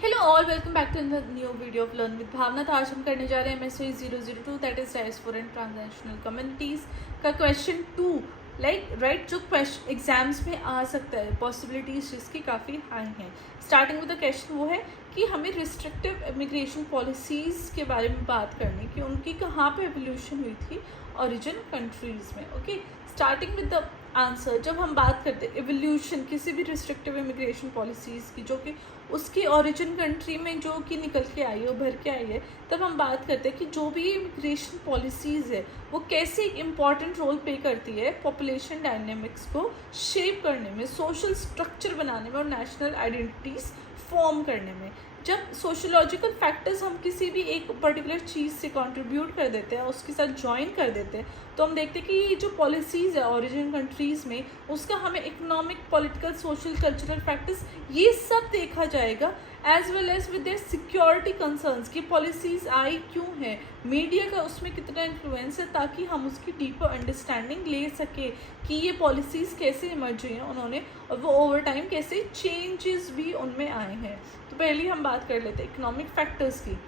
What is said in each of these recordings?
Hello all, welcome back to the new video of learn with Bhavna. तो आज हम करने जा रहे हैं MSc 002 that is diaspora and transnational communities का क्वेश्चन 2। राइट, जो क्वेश्चन एग्जाम्स में आ सकता है, पॉसिबिलिटीज जिसकी काफ़ी हाई हैं। स्टार्टिंग विद द क्वेश्चन वो है कि हमें रिस्ट्रिक्टिव इमिग्रेशन पॉलिसीज़ के बारे में बात करनी कि उनकी कहाँ पे एवोल्यूशन हुई थी ओरिजिन कंट्रीज़ में। Okay, starting with the answer. जब हम बात करते हैं एवोल्यूशन किसी भी रिस्ट्रिक्टिव इमिग्रेशन पॉलिसीज़ की, जो कि उसकी ओरिजिन कंट्री में जो कि निकल के आई है, उभर के आई है, तब हम बात करते हैं कि जो भी इमिग्रेशन पॉलिसीज़ है वो कैसे एक इम्पॉर्टेंट रोल प्ले करती है पॉपुलेशन डायनेमिक्स को शेप करने में, सोशल स्ट्रक्चर बनाने में और नेशनल आइडेंटिटीज़ फॉर्म करने में। जब सोशोलॉजिकल फैक्टर्स हम किसी भी एक पर्टिकुलर चीज़ से कंट्रीब्यूट कर देते हैं, उसके साथ ज्वाइन कर देते हैं, तो हम देखते हैं कि ये जो पॉलिसीज़ है ओरिजिन कंट्रीज़ में, उसका हमें economic, political, social, cultural factors ये सब देखा जाएगा, as well as with their security concerns की पॉलिसीज़ आई क्यों है, मीडिया का उसमें कितना इन्फ्लुएंस है, ताकि हम उसकी डीपर अंडरस्टैंडिंग ले सके कि ये पॉलिसीज़ कैसे इमर्ज हुई हैं उन्होंने, और वो ओवर टाइम कैसे चेंजेस भी उनमें आए हैं। तो पहले हम बात कर लेते हैं इकोनॉमिक फैक्टर्स की।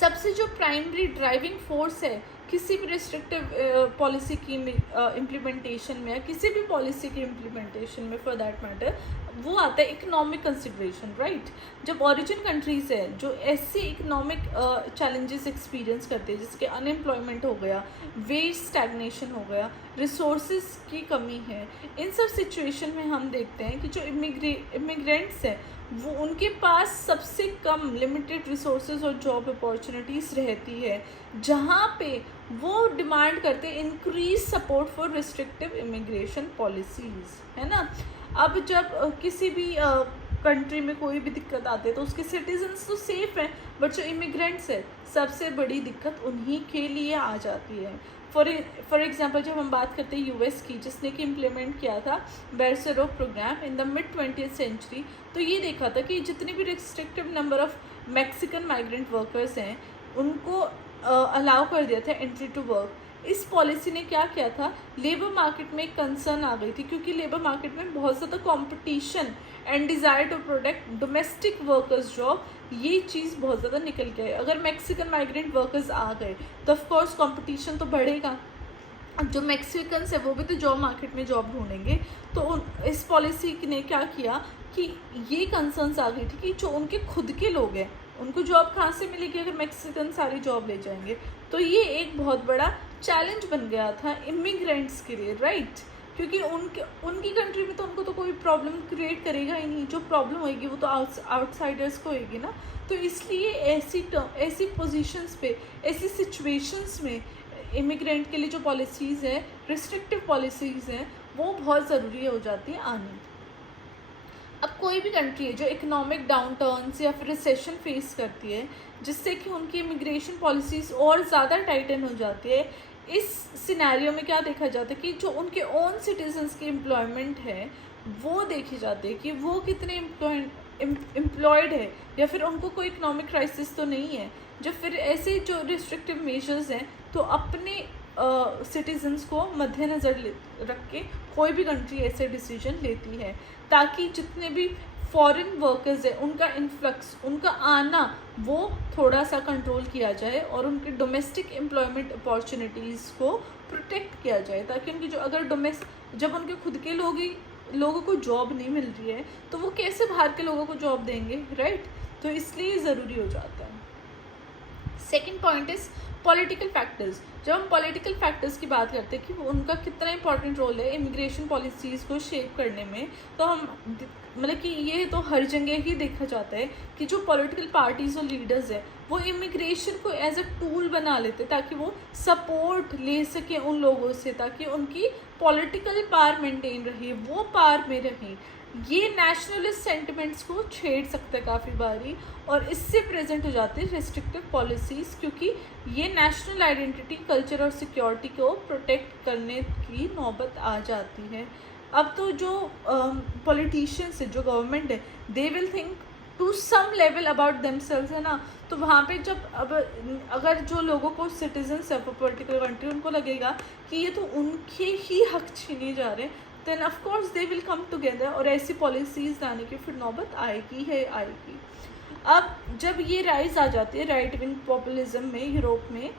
सबसे जो प्राइमरी ड्राइविंग फोर्स है किसी भी रिस्ट्रिक्टिव पॉलिसी की इम्प्लीमेंटेशन में या किसी भी पॉलिसी की इम्प्लीमेंटेशन में फॉर दैट मैटर, वो आता है इकोनॉमिक कंसिडरेशन। राइट, जब ओरिजिन कंट्रीज है जो ऐसे इकोनॉमिक चैलेंजेस एक्सपीरियंस करते हैं, जिसके अनएम्प्लॉयमेंट हो गया, वेज स्टैग्नेशन हो गया, रिसोर्सेज की कमी है, इन सब सिचुएशन में हम देखते हैं कि जो इमिग्रेंट्स हैं वो उनके पास सबसे कम लिमिटेड रिसोर्सेज और जॉब अपॉर्चुनिटीज़ रहती है, जहाँ पे वो डिमांड करते हैं increase support for restrictive immigration policies, है ना। अब जब किसी भी कंट्री में कोई भी दिक्कत आती है तो उसके सिटीजन्स तो सेफ हैं, बट जो इमिग्रेंट्स है सबसे बड़ी दिक्कत उन्हीं के लिए आ जाती है। फॉर एग्जाम्पल, जब हम बात करते हैं US की, जिसने कि इम्प्लीमेंट किया था बेरसेरो प्रोग्राम इन द मिड 20th सेंचुरी, तो ये देखा था कि जितने भी restrictive number of Mexican migrant workers हैं उनको अलाउ कर दिया था एंट्री टू वर्क। इस पॉलिसी ने क्या किया था, लेबर मार्केट में एक कंसर्न आ गई थी, क्योंकि लेबर मार्केट में बहुत ज़्यादा competition and desire to protect domestic workers job, ये चीज़ बहुत ज़्यादा निकल के आई। अगर मैक्सिकन माइग्रेंट वर्कर्स आ गए तो ऑफकोर्स कंपटीशन तो बढ़ेगा, जो मैक्सिकन्स है वो भी तो जॉब मार्केट में जॉब ढूंढेंगे। तो इस पॉलिसी ने क्या किया कि ये कंसर्न्स आ गई थी कि जो उनके खुद के लोग हैं उनको जॉब कहाँ से मिलेगी अगर मैक्सिकन सारी जॉब ले जाएंगे। तो ये एक बहुत बड़ा चैलेंज बन गया था इमिग्रेंट्स के लिए। राइट, क्योंकि उनकी कंट्री में तो उनको तो कोई प्रॉब्लम क्रिएट करेगा ही नहीं, जो प्रॉब्लम होगी वो तो आउटसाइडर्स को होगी ना। तो इसलिए ऐसी पोजीशंस पे, ऐसी सिचुएशंस में इमिग्रेंट के लिए जो पॉलिसीज़ हैं, रिस्ट्रिक्टिव पॉलिसीज़ हैं, वो बहुत ज़रूरी हो जाती है आनी। अब कोई भी कंट्री है जो इकोनॉमिक डाउन टर्न्स या फिर रिसेशन फेस करती है, जिससे कि उनकी इमिग्रेशन पॉलिसीज़ और ज़्यादा टाइटन हो जाती है, इस सिनेरियो में क्या देखा जाता है कि जो उनके ओन सिटीजन्स की एम्प्लॉयमेंट है वो देखी जाती है कि वो कितने एम्प्लॉयड है, या फिर उनको कोई इकोनॉमिक क्राइसिस तो नहीं है। जब फिर ऐसे जो रिस्ट्रिक्टिव मेजर्स हैं, तो अपने सिटीजन्स को मद्देनज़र रख के कोई भी कंट्री ऐसे डिसीजन लेती है, ताकि जितने भी फॉरेन वर्कर्स हैं उनका इन्फ्लक्स, उनका आना, वो थोड़ा सा कंट्रोल किया जाए और उनके डोमेस्टिक एम्प्लॉयमेंट अपॉर्चुनिटीज़ को प्रोटेक्ट किया जाए, ताकि उनकी जो अगर जब उनके खुद के लोगों को जॉब नहीं मिल रही है तो वो कैसे बाहर के लोगों को जॉब देंगे। राइट, तो इसलिए ज़रूरी हो जाता है। Second point is political factors. जब हम पॉलिटिकल फैक्टर्स की बात करते हैं कि वो उनका कितना इंपॉर्टेंट रोल है इमिग्रेशन पॉलिसीज़ को शेप करने में, तो हम मतलब कि ये तो हर जगह ही देखा जाता है कि जो पॉलिटिकल पार्टीज़ और लीडर्स हैं वो इमिग्रेशन को एज अ टूल बना लेते ताकि वो सपोर्ट ले सकें उन लोगों से, ताकि उनकी पॉलिटिकल पावर मेंटेन रहे, वो पावर में रहे। ये नेशनलिस्ट सेंटिमेंट्स को छेड़ सकता है काफ़ी बारी, और इससे प्रेजेंट हो जाती है रिस्ट्रिक्टिव पॉलिसीज़, क्योंकि ये नेशनल आइडेंटिटी, कल्चर और सिक्योरिटी को प्रोटेक्ट करने की नौबत आ जाती है। अब तो जो पॉलिटिशियंस है, जो गवर्नमेंट है, they will think to some level about themselves, है ना। तो वहाँ पे जब अगर जो लोगों को सिटीजन्स है फॉर पर्टिकुलर कंट्री, उनको लगेगा कि ये तो उनके ही हक छीने जा रहे हैं, then of course they will come together और ऐसी पॉलिसीज़ लाने की फिर नौबत आएगी। अब जब ये राइज आ जाती है राइट विंग पॉपुलिज्म में यूरोप में,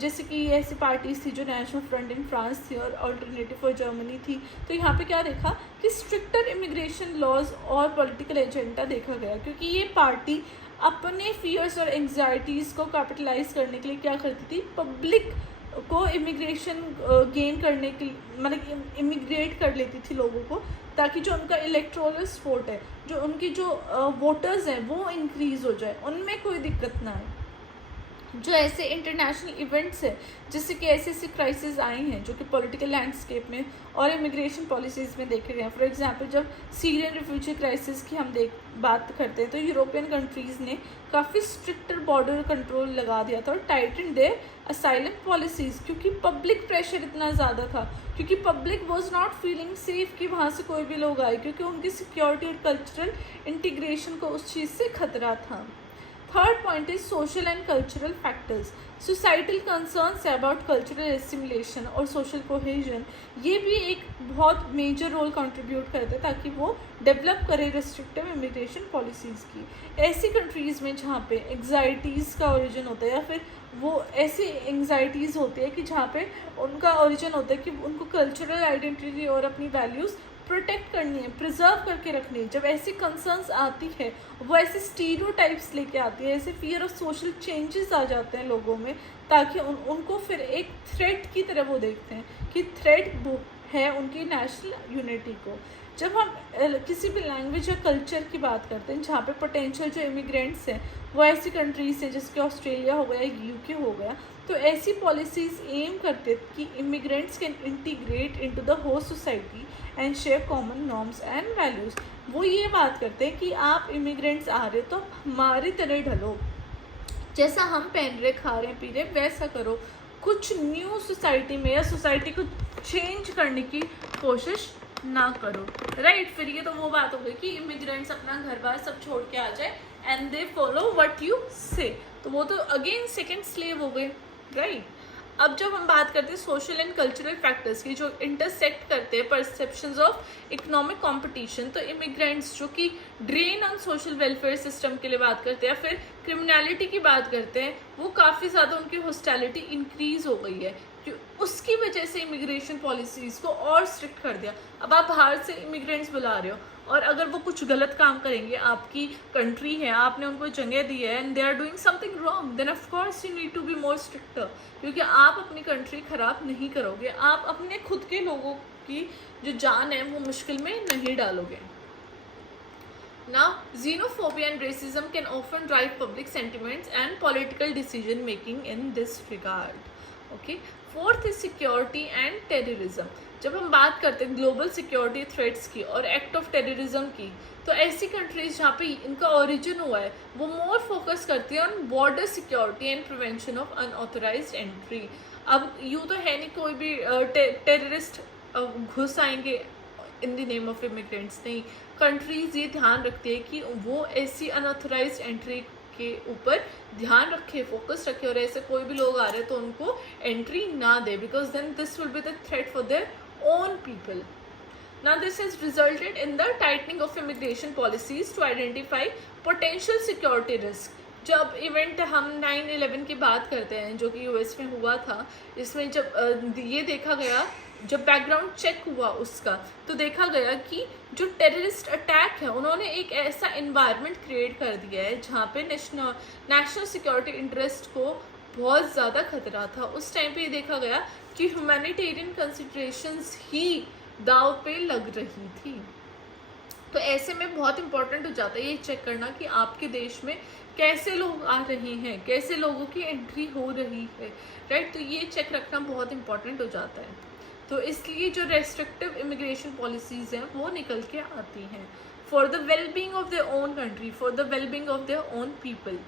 जैसे कि ऐसी पार्टीज थी जो नेशनल फ्रंट इन फ्रांस थी और अल्टरनेटिव फॉर जर्मनी थी, तो यहाँ पे क्या देखा कि स्ट्रिक्टर इमिग्रेशन लॉज और पॉलिटिकल एजेंडा देखा गया, क्योंकि ये पार्टी अपने फियर्स और एंग्जाइटीज़ को कैपिटलाइज करने के लिए क्या करती थी, पब्लिक को इमिग्रेशन गेन करने के मतलब इमिग्रेट कर लेती थी लोगों को, ताकि जो उनका इलेक्टोरल वोट है, जो उनकी जो वोटर्स हैं वो इंक्रीज़ हो जाए, उनमें कोई दिक्कत ना आए। जो ऐसे इंटरनेशनल इवेंट्स है जैसे कि ऐसे क्राइसिस आई हैं जो कि पॉलिटिकल लैंडस्केप में और इमिग्रेशन पॉलिसीज़ में देखे गए हैं। फॉर एग्जांपल जब सीरियन रिफ्यूजी क्राइसिस की हम बात करते हैं तो यूरोपियन कंट्रीज़ ने काफ़ी स्ट्रिक्टर बॉर्डर कंट्रोल लगा दिया था और टाइटन देयर असाइलम पॉलिसीज़, क्योंकि पब्लिक प्रेशर इतना ज़्यादा था, क्योंकि public was not feeling safe कि वहाँ से कोई भी लोग आए, क्योंकि उनकी सिक्योरिटी और कल्चरल इंटीग्रेशन को उस चीज़ से खतरा था। Third point is social and cultural factors. Societal concerns about cultural assimilation और social cohesion ये भी एक बहुत मेजर रोल कंट्रीब्यूट करते हैं ताकि वो डेवलप करे रिस्ट्रिक्टिव इमिग्रेशन पॉलिसीज़ की। ऐसी कंट्रीज़ में जहाँ पे एग्जाइटीज़ का ओरिजिन होता है या फिर वो ऐसी एंग्जाइटीज़ होती है कि जहाँ पे उनका ओरिजिन होता है कि उनको कल्चरल आइडेंटिटी और अपनी वैल्यूज़ प्रोटेक्ट करनी है, प्रिजर्व करके रखनी है, जब ऐसी कंसर्न्स आती है वो ऐसे स्टीरियोटाइप्स लेके आती है, ऐसे फियर ऑफ सोशल चेंजेस आ जाते हैं लोगों में, ताकि उनको फिर एक थ्रेट की तरह वो देखते हैं कि थ्रेट है उनकी नेशनल यूनिटी को। जब हम किसी भी लैंग्वेज या कल्चर की बात करते हैं जहाँ पे पोटेंशियल जो इमिग्रेंट्स हैं वो ऐसी कंट्रीज हैं जैसे कि ऑस्ट्रेलिया हो गया, यूके हो गया, तो ऐसी पॉलिसीज़ एम करते कि immigrants can integrate into the host society and share common norms and values. वो ये बात करते हैं कि आप इमिग्रेंट्स आ रहे तो हमारी तरह ढलो, जैसा हम पहन रहे, खा रहे, पी रहे वैसा करो, कुछ न्यू सोसाइटी में या सोसाइटी को चेंज करने की कोशिश ना करो, राइट। फिर ये तो वो बात हो गई कि इमिग्रेंट्स अपना घर बार सब छोड़ के आ जाए and they follow what you से, तो वो तो अगेन सेकंड स्लेव हो गए, राइट। अब जब हम बात करते हैं सोशल एंड कल्चरल फैक्टर्स की जो इंटरसेक्ट करते हैं परसेप्शंस ऑफ इकोनॉमिक कंपटीशन, तो इमिग्रेंट्स जो कि drain on social welfare system के लिए बात करते हैं या फिर क्रिमिनलिटी की बात करते हैं, वो काफ़ी ज़्यादा उनकी हॉस्टिलिटी इंक्रीज हो गई है, उसकी वजह से इमिग्रेशन पॉलिसीज़ को और स्ट्रिक्ट कर दिया। अब आप बाहर से इमिग्रेंट्स बुला रहे हो और अगर वो कुछ गलत काम करेंगे, आपकी कंट्री है, आपने उनको जगह दी है and they are doing something wrong, then of course you need to be more stricter, क्योंकि आप अपनी कंट्री ख़राब नहीं करोगे, आप अपने खुद के लोगों की जो जान है वो मुश्किल में नहीं डालोगे। Now, xenophobia and racism can often drive public sentiments and political decision making in this regard. Okay. Fourth is security and terrorism. जब हम बात करते हैं ग्लोबल सिक्योरिटी थ्रेट्स की और एक्ट ऑफ टेररिज्म की, तो ऐसी कंट्रीज जहाँ पे इनका ओरिजिन हुआ है वो मोर फोकस करती है on border security and prevention of unauthorised entry. अब यूँ तो है नहीं कोई भी टेररिस्ट घुस आएंगे in the name of immigrants, नहीं, कंट्रीज ये ध्यान रखती है कि वो ऐसी अनऑथराइज्ड एंट्री के ऊपर ध्यान रखे, फोकस रखे और ऐसे कोई भी लोग आ रहे हैं तो उनको एंट्री ना दे, because then this will be the threat for their own people. Now this has resulted in the tightening of immigration policies to identify potential security risk. जब इवेंट हम 9/11 की बात करते हैं जो कि यूएस में हुआ था, इसमें जब ये देखा गया, जब बैकग्राउंड चेक हुआ उसका, तो देखा गया कि जो टेररिस्ट अटैक है उन्होंने एक ऐसा इन्वायरमेंट क्रिएट कर दिया है जहाँ पे नेशनल सिक्योरिटी इंटरेस्ट को बहुत ज़्यादा खतरा था। उस टाइम पे ये देखा गया कि ह्यूमैनिटेरियन कंसिडरेशंस ही दाव पे लग रही थी। तो ऐसे में बहुत इंपॉर्टेंट हो जाता है ये चेक करना कि आपके देश में कैसे लोग आ रहे हैं, कैसे लोगों की एंट्री हो रही है, राइट। तो ये चेक रखना बहुत इंपॉर्टेंट हो जाता है। तो इसलिए जो रेस्ट्रिक्टिव इमिग्रेशन पॉलिसीज़ हैं वो निकल के आती हैं for the wellbeing of their own country, for the wellbeing of their own people.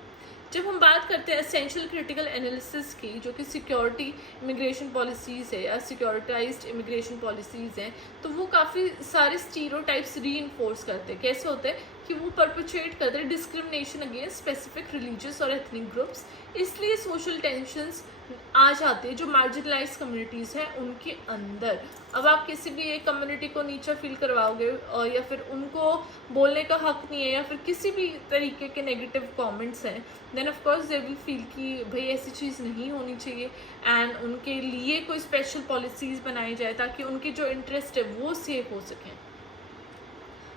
जब हम बात करते हैं एसेंशियल क्रिटिकल एनालिसिस की, जो कि सिक्योरिटी इमिग्रेशन पॉलिसीज़ है या सिक्योरिटाइज्ड इमिग्रेशन पॉलिसीज़ हैं, तो वो काफ़ी सारे स्टीरियोटाइप्स रीइंफोर्स करते हैं। कैसे होते हैं कि वो परपेचुएट करते हैं डिस्क्रिमिनेशन अगेंस्ट स्पेसिफिक रिलीजियस और एथनिक ग्रुप्स, इसलिए सोशल टेंशंस आ जाते हैं जो मार्जिनलाइज कम्युनिटीज़ हैं उनके अंदर। अब आप किसी भी एक कम्युनिटी को नीचा फील करवाओगे और या फिर उनको बोलने का हक नहीं है या फिर किसी भी तरीके के नेगेटिव कमेंट्स हैं, then of course they will feel कि भाई ऐसी चीज़ नहीं होनी चाहिए एंड उनके लिए कोई स्पेशल पॉलिसीज़ बनाई जाए ताकि उनके जो इंटरेस्ट है वो सेव हो सकें।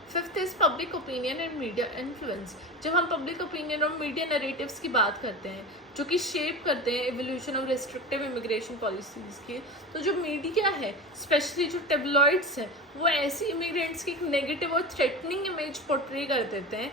Fifth is public opinion and media influence. जब हम पब्लिक ओपिनियन और मीडिया नरेटिव्स की बात करते हैं जो कि शेप करते हैं evolution of restrictive immigration policies की, तो जो मीडिया है स्पेशली जो टेबलॉइड्स हैं वो ऐसी इमिग्रेंट्स की एक नेगेटिव और थ्रेटनिंग इमेज पोर्ट्रे कर देते हैं,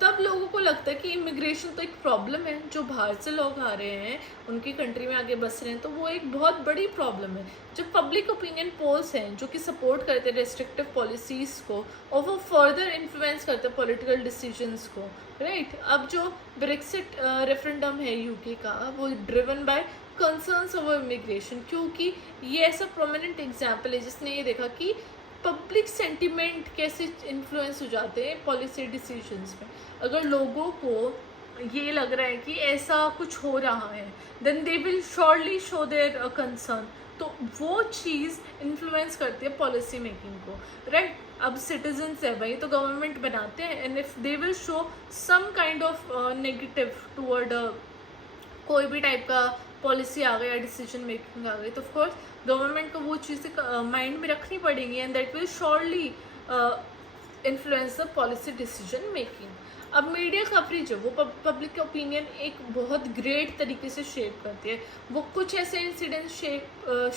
तब लोगों को लगता है कि इमिग्रेशन तो एक प्रॉब्लम है, जो बाहर से लोग आ रहे हैं उनकी कंट्री में आगे बस रहे हैं तो वो एक बहुत बड़ी प्रॉब्लम है। जब पब्लिक ओपिनियन पोल्स हैं जो कि सपोर्ट करते हैं रेस्ट्रिक्टिव पॉलिसीज़ को और वो फर्दर इन्फ्लुएंस करते हैं पॉलिटिकल डिसीजंस को, राइट। अब जो ब्रेक्सिट रेफरेंडम है यूके का वो driven by concerns over immigration, क्योंकि ये ऐसा प्रोमिनेंट एग्जाम्पल है जिसने ये देखा कि पब्लिक सेंटिमेंट कैसे इन्फ्लुएंस हो जाते हैं पॉलिसी डिसीजंस में। अगर लोगों को ये लग रहा है कि ऐसा कुछ हो रहा है then they will surely show their concern, तो वो चीज़ इन्फ्लुएंस करती है पॉलिसी मेकिंग को, राइट। अब सिटीजन्स है भाई तो गवर्नमेंट बनाते हैं and if they will show some kind of negative toward कोई भी टाइप का पॉलिसी आ गया डिसीजन मेकिंग आ गई, तो ऑफकोर्स गवर्नमेंट को वो चीज़ें माइंड में रखनी पड़ेंगी and that will surely influence the policy decision making. अब मीडिया कवरेज है वो पब्लिक ओपिनियन एक बहुत ग्रेट तरीके से शेप करती है। वो कुछ ऐसे इंसिडेंट्स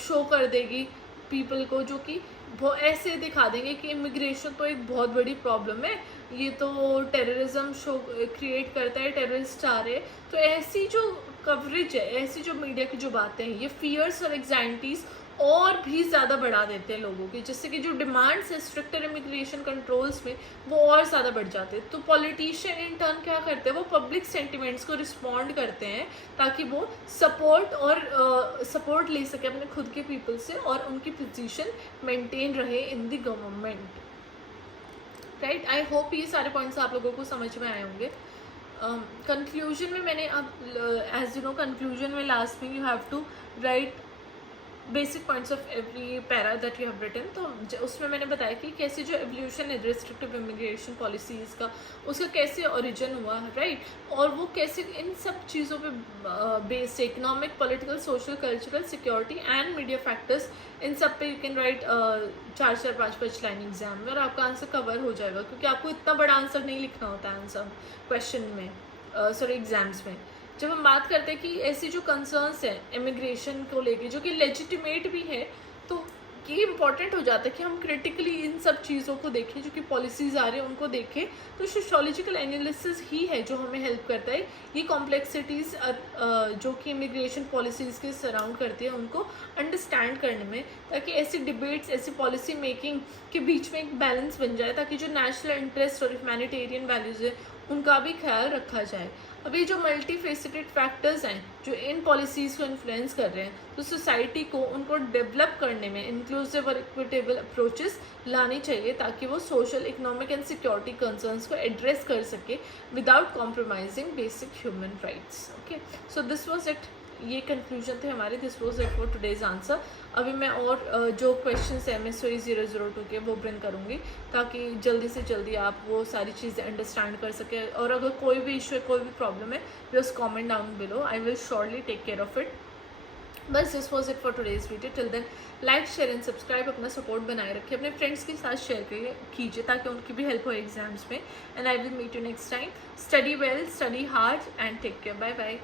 शो कर देगी पीपल को जो कि वो ऐसे दिखा देंगे कि इमिग्रेशन तो एक बहुत बड़ी प्रॉब्लम है, ये तो टेररिज्म शो क्रिएट करता है, टेररिस्ट आ रहे हैं। तो ऐसी जो कवरेज है, ऐसी जो मीडिया की जो बातें हैं, ये फियर्स और एग्जाइटीज़ और भी ज़्यादा बढ़ा देते हैं लोगों की, जिससे कि जो डिमांड्स है स्ट्रिक्टर इमिग्रेशन कंट्रोल्स में वो और ज़्यादा बढ़ जाते हैं। तो पॉलिटिशियन इन टर्न क्या करते हैं, वो पब्लिक सेंटिमेंट्स को रिस्पॉन्ड करते हैं ताकि वो सपोर्ट ले सके अपने खुद के पीपल से और उनकी पोजीशन मेंटेन रहे in the government, right. I hope ये सारे पॉइंट्स आप लोगों को समझ में आए होंगे। कंक्लूजन में मैंने अब एज यू नो कंक्लूजन में लास्ट में you have to write basic points of every para that you have written. तो उसमें मैंने बताया कि कैसे जो एवोल्यूशन है रिस्ट्रिक्टिव इमिग्रेशन पॉलिसीज़ का उसका कैसे ओरिजिन हुआ, राइट। और वो कैसे इन सब चीज़ों पे based economic political social cultural security and media factors, इन सब पे you can write 4-4 5-5 line exam में और आपका आंसर कवर हो जाएगा, क्योंकि आपको इतना बड़ा आंसर नहीं लिखना होता है आंसर क्वेश्चन में सॉरी एग्जाम्स में। जब हम बात करते हैं कि ऐसी जो कंसर्न्स हैं इमिग्रेशन को लेके जो कि लेजिटिमेट भी है, तो ये इम्पॉर्टेंट हो जाता है कि हम क्रिटिकली इन सब चीज़ों को देखें जो कि पॉलिसीज़ आ रही हैं उनको देखें। तो सोशियोलॉजिकल एनालिसिस ही है जो हमें हेल्प करता है ये कॉम्प्लेक्सिटीज़ जो कि इमिग्रेशन पॉलिसीज़ के सराउंड करती है उनको अंडरस्टैंड करने में, ताकि ऐसी डिबेट्स ऐसी पॉलिसी मेकिंग के बीच में एक बैलेंस बन जाए ताकि जो नेशनल इंटरेस्ट और ह्यूमैनिटेरियन वैल्यूज़ है उनका भी ख्याल रखा जाए। अभी जो मल्टी फेसिटेड फैक्टर्स हैं जो इन पॉलिसीज़ को इन्फ्लुएंस कर रहे हैं, तो सोसाइटी को उनको डेवलप करने में इंक्लूसिव और इक्विटेबल अप्रोचेस लानी चाहिए ताकि वो social economic and security concerns को एड्रेस कर सके without compromising basic human rights. Okay, so this was it, ये कंक्लूजन थे हमारे, this was it for today's answer. अभी मैं और जो क्वेश्चंस हैं MSOE 002 के वो ब्रिंग करूँगी ताकि जल्दी से जल्दी आप वो सारी चीज़ें अंडरस्टैंड कर सकें, और अगर कोई भी इशू है कोई भी प्रॉब्लम है just comment down below, I will surely take care of it. बस this was it for today's video. Till then like share and subscribe, अपना सपोर्ट बनाए रखिए, अपने फ्रेंड्स के साथ शेयर कीजिए ताकि उनकी भी हेल्प हो एग्जाम्स में। And I will meet you next time. Study well, study hard and take care, bye bye.